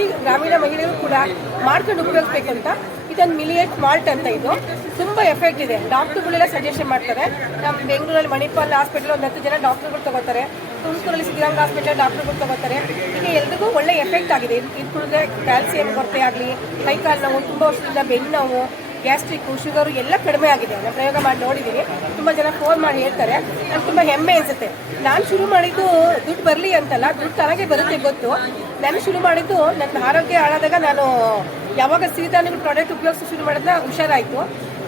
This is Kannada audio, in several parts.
ಪ್ರತಿ ಗ್ರಾಮೀಣ ಮಹಿಳೆಯರು ಕೂಡ ಮಾಡ್ಕೊಂಡು ಉಪಯೋಗಿಸ್ಬೇಕು ಅಂತ ಇದೊಂದು ಮಿಲಿಯಟ್ ಮಾಲ್ಟ್ ಅಂತ. ಇದು ತುಂಬಾ ಎಫೆಕ್ಟ್ ಇದೆ. ಡಾಕ್ಟರ್ಗಳೆಲ್ಲ ಸಜೆಷನ್ ಮಾಡ್ತಾರೆ. ನಮ್ಮ ಬೆಂಗಳೂರಲ್ಲಿ ಮಣಿಪಾಲ್ ಹಾಸ್ಪಿಟಲ್ ಒಂದು 10 ಜನ ಡಾಕ್ಟರ್ಗಳು ತಗೋತಾರೆ. ತುಮಕೂರಲ್ಲಿ ಸಿದ್ಧಗಂಗಾ ಹಾಸ್ಪಿಟಲ್ ಡಾಕ್ಟರ್ಗಳು ತಗೋತಾರೆ. ಈಗ ಎಲ್ರಿಗೂ ಒಳ್ಳೆ ಎಫೆಕ್ಟ್ ಆಗಿದೆ. ಇದು ಕುಡಿದ್ರೆ ಕ್ಯಾಲ್ಸಿಯಂ ಕೊರತೆ ಆಗಲಿ, ಕೈಕಾಲು ನೋವು, ತುಂಬ ವರ್ಷದಿಂದ ಬೆನ್ನು ನೋವು, ಗ್ಯಾಸ್ಟ್ರಿಕ್ಕು, ಶುಗರು ಎಲ್ಲ ಕಡಿಮೆ ಆಗಿದೆ. ನಾನು ಪ್ರಯೋಗ ಮಾಡಿ ನೋಡಿದ್ದೀನಿ. ತುಂಬ ಜನ ಫೋನ್ ಮಾಡಿ ಹೇಳ್ತಾರೆ. ನನಗೆ ತುಂಬ ಹೆಮ್ಮೆ ಅನಿಸುತ್ತೆ. ನಾನು ಶುರು ಮಾಡಿದ್ದು ದುಡ್ಡು ಬರಲಿ ಅಂತಲ್ಲ, ದುಡ್ಡು ತನಗೆ ಬರುತ್ತೆ ಗೊತ್ತು. ನಾನು ಶುರು ಮಾಡಿದ್ದು ನನ್ನ ಆರೋಗ್ಯ ಹಾಳಾದಾಗ ನಾನು ಯಾವಾಗ ಸಿರಿಧಾನ್ಯಗಳು ಪ್ರಾಡಕ್ಟ್ ಉಪಯೋಗಿಸಿ ಶುರು ಮಾಡಿದ್ರೆ ಹುಷಾರಾಯಿತು.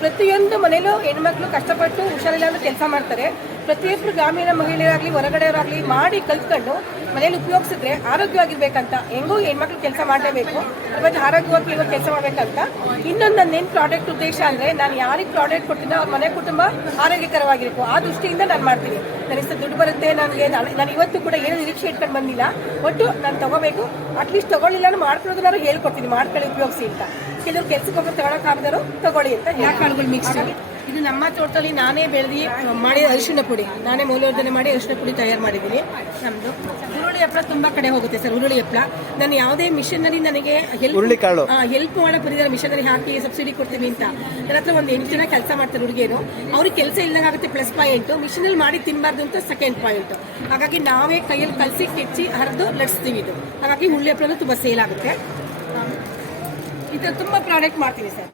ಪ್ರತಿಯೊಂದು ಮನೇಲೂ ಹೆಣ್ಮಕ್ಳು ಕಷ್ಟಪಟ್ಟು ಹುಷಾರಿಲ್ಲ ಅಂದ್ರೆ ಕೆಲಸ ಮಾಡ್ತಾರೆ. ಪ್ರತಿಯೊಬ್ಬರು ಗ್ರಾಮೀಣ ಮಹಿಳೆಯರಾಗಲಿ ಹೊರಗಡೆಯವರಾಗಲಿ ಮಾಡಿ ಕಲ್ತ್ಕೊಂಡು ಮನೇಲಿ ಉಪಯೋಗಿಸಿದ್ರೆ ಆರೋಗ್ಯವಾಗಿರ್ಬೇಕಂತ. ಹೆಂಗೂ ಹೆಣ್ಮಕ್ಳು ಕೆಲಸ ಮಾಡಲೇಬೇಕು, ಮತ್ತು ಆರೋಗ್ಯವಾಗಿ ಕೆಲಸ ಮಾಡಬೇಕಂತ. ಇನ್ನೊಂದು ನನ್ನೇನು ಪ್ರಾಡಕ್ಟ್ ಉದ್ದೇಶ ಅಂದರೆ, ನಾನು ಯಾರಿಗೆ ಪ್ರಾಡಕ್ಟ್ ಕೊಡ್ತೀನೋ ಅವ್ರ ಮನೆ ಕುಟುಂಬ ಆರೋಗ್ಯಕರವಾಗಿರಬೇಕು. ಆ ದೃಷ್ಟಿಯಿಂದ ನಾನು ಮಾಡ್ತೀನಿ. ನನಗೆ ದುಡ್ಡು ಬರುತ್ತೆ, ನಾನು ಇವತ್ತು ಕೂಡ ಏನು ನಿರೀಕ್ಷೆ ಇಟ್ಕೊಂಡು ಬಂದಿಲ್ಲ. ಒಟ್ಟು ನಾನು ತಗೋಬೇಕು, ಅಟ್ಲೀಸ್ಟ್ ತಗೊಳ್ಳಿಲ್ಲ ಮಾಡ್ಕೊಳ್ಳೋದನ್ನಾರು ಹೇಳ್ಕೊಡ್ತೀನಿ, ಮಾಡ್ಕೊಳ್ಳಿ ಉಪಯೋಗಿಸಿ ಅಂತ. ಕೆಲವರು ಕೆಲ್ಸಕ್ಕೆ ಹೋಗಿ ತಗೊಳಕ್ಕಾಗದಾರು ತಗೊಳ್ಳಿ ಅಂತ. ಕಾಳುಗಳು ಮಿಕ್ಸ್. ಇದು ನಮ್ಮ ತೋಟದಲ್ಲಿ ನಾನೇ ಬೆಳೆದಿ ಮಾಡಿ ಅರಿಶಿಣ ಪುಡಿ ನಾನೇ ಮೌಲ್ಯವರ್ಧನೆ ಮಾಡಿ ಅರಿಶಿಣ ಪುಡಿ ತಯಾರು ಮಾಡಿದ್ದೀನಿ. ನಮ್ಮದು ಹುರುಳಿ ಹಪ್ಪಳ ತುಂಬ ಕಡೆ ಹೋಗುತ್ತೆ ಸರ್. ಹುರುಳಿ ಹಪ್ಪಳ ನಾನು ಯಾವುದೇ ಮಿಷನರಿ ನನಗೆ ಹೆಲ್ಪ್ ಮಾಡೋ ಬರೀದಾರೆ, ಮಿಷನರಿ ಹಾಕಿ ಸಬ್ಸಿಡಿ ಕೊಡ್ತೀನಿ ಅಂತ. ನನ್ನ ಹತ್ರ ಒಂದು 8 ಜನ ಕೆಲಸ ಮಾಡ್ತಾರೆ ಹುಡುಗಿಯರು. ಅವ್ರಿಗೆ ಕೆಲಸ ಇಲ್ಲದಾಗುತ್ತೆ ಪ್ಲಸ್ ಪಾಯಿಂಟು, ಮಿಷನಲ್ಲಿ ಮಾಡಿ ತಿನ್ನಬಾರ್ದು ಅಂತ ಸೆಕೆಂಡ್ ಪಾಯಿಂಟು. ಹಾಗಾಗಿ ನಾವೇ ಕೈಯಲ್ಲಿ ಕಲಸಿ ಕೆಚ್ಚಿ ಹರಿದು ಲಟ್ಸ್ತೀವಿ. ಇದು ಹಾಗಾಗಿ ಹುರುಳಿ ಹಪ್ಪಳನೂ ತುಂಬ ಸೇಲ್ ಆಗುತ್ತೆ. ಈ ಥರ ತುಂಬ ಪ್ರಾಡಕ್ಟ್ ಮಾಡ್ತೀವಿ ಸರ್.